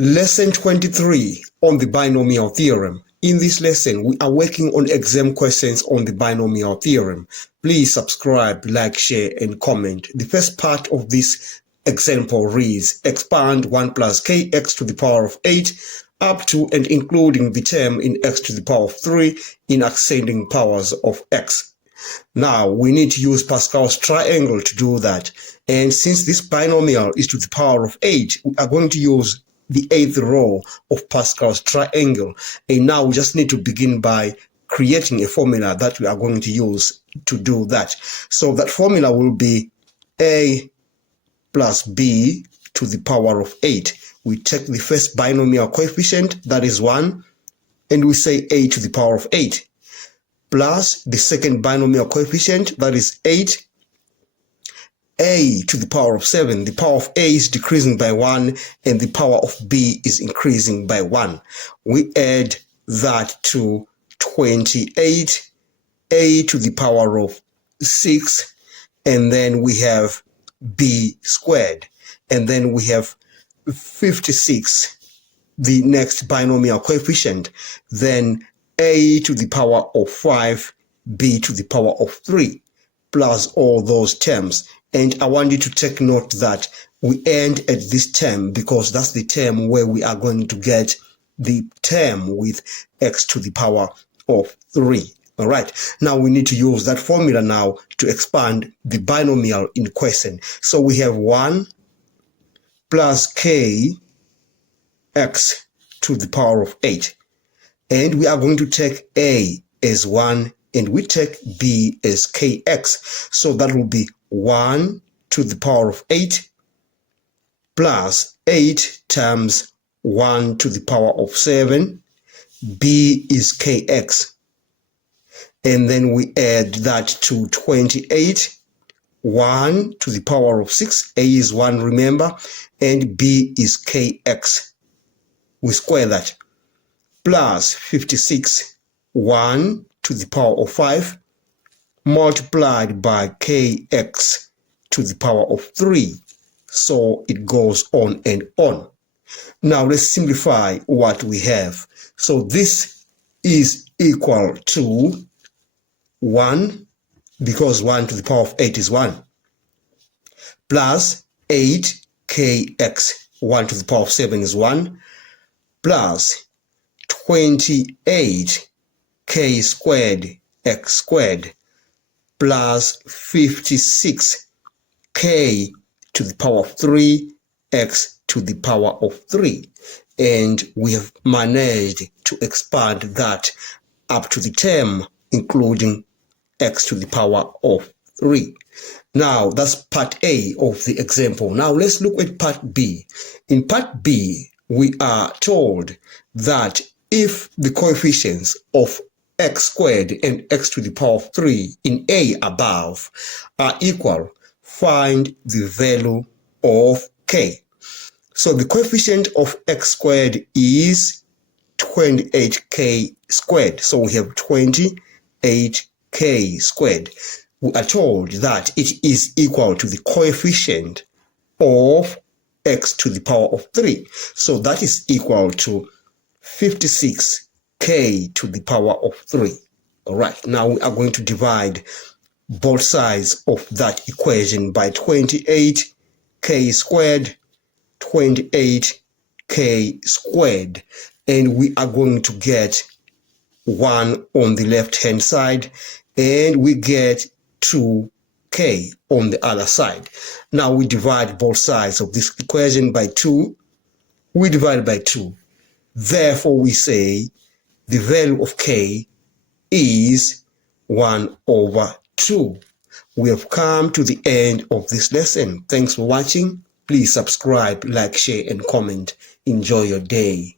Lesson 23 on the binomial theorem. In this lesson, we are working on exam questions on the binomial theorem. Please subscribe, like, share, and comment. The first part of this example reads, expand 1 plus kx to the power of 8 up to and including the term in x to the power of 3 in ascending powers of x. Now, we need to use Pascal's triangle to do that. And since this binomial is to the power of 8, we are going to use the 8th row of Pascal's triangle. And now we just need to begin by creating a formula that we are going to use to do that. So that formula will be a plus b to the power of 8. We take the first binomial coefficient, that is 1, and we say a to the power of 8, plus the second binomial coefficient, that is 8, a to the power of 7. The power of a is decreasing by 1 and the power of b is increasing by 1. We add that to 28, a to the power of 6, and then we have b squared. And then we have 56, the next binomial coefficient, then a to the power of 5, b to the power of 3, plus all those terms. And I want you to take note that we end at this term because that's the term where we are going to get the term with x to the power of 3. All right. Now we need to use that formula now to expand the binomial in question. So we have 1 plus k x to the power of 8. And we are going to take a as 1 and we take b as kx. So that will be 1 to the power of 8 plus 8 times 1 to the power of 7. b is kx. And then we add that to 28, 1 to the power of 6. A is 1, remember, and b is kx. We square that. Plus 56, 1 to the power of 5, multiplied by kx to the power of 3. So it goes on and on. Now let's simplify what we have. So this is equal to 1, because 1 to the power of 8 is 1, plus 8kx, 1 to the power of 7 is 1, plus 28k squared x squared, plus 56k to the power of 3 x to the power of 3. And we have managed to expand that up to the term including x to the power of 3. Now that's part A of the example. Now let's look at part B. In part B, we are told that if the coefficients of x squared and x to the power of 3 in A above are equal, find the value of k. So the coefficient of x squared is 28k squared. So we have 28k squared. We are told that it is equal to the coefficient of x to the power of 3. So that is equal to 56k to the power of 3. All right. Now we are going to divide both sides of that equation by 28k squared, 28k squared. And we are going to get 1 on the left-hand side, and we get 2k on the other side. Now we divide both sides of this equation by 2. We divide by 2. Therefore, we say the value of k is 1 over 2. We have come to the end of this lesson. Thanks for watching. Please subscribe, like, share, and comment. Enjoy your day.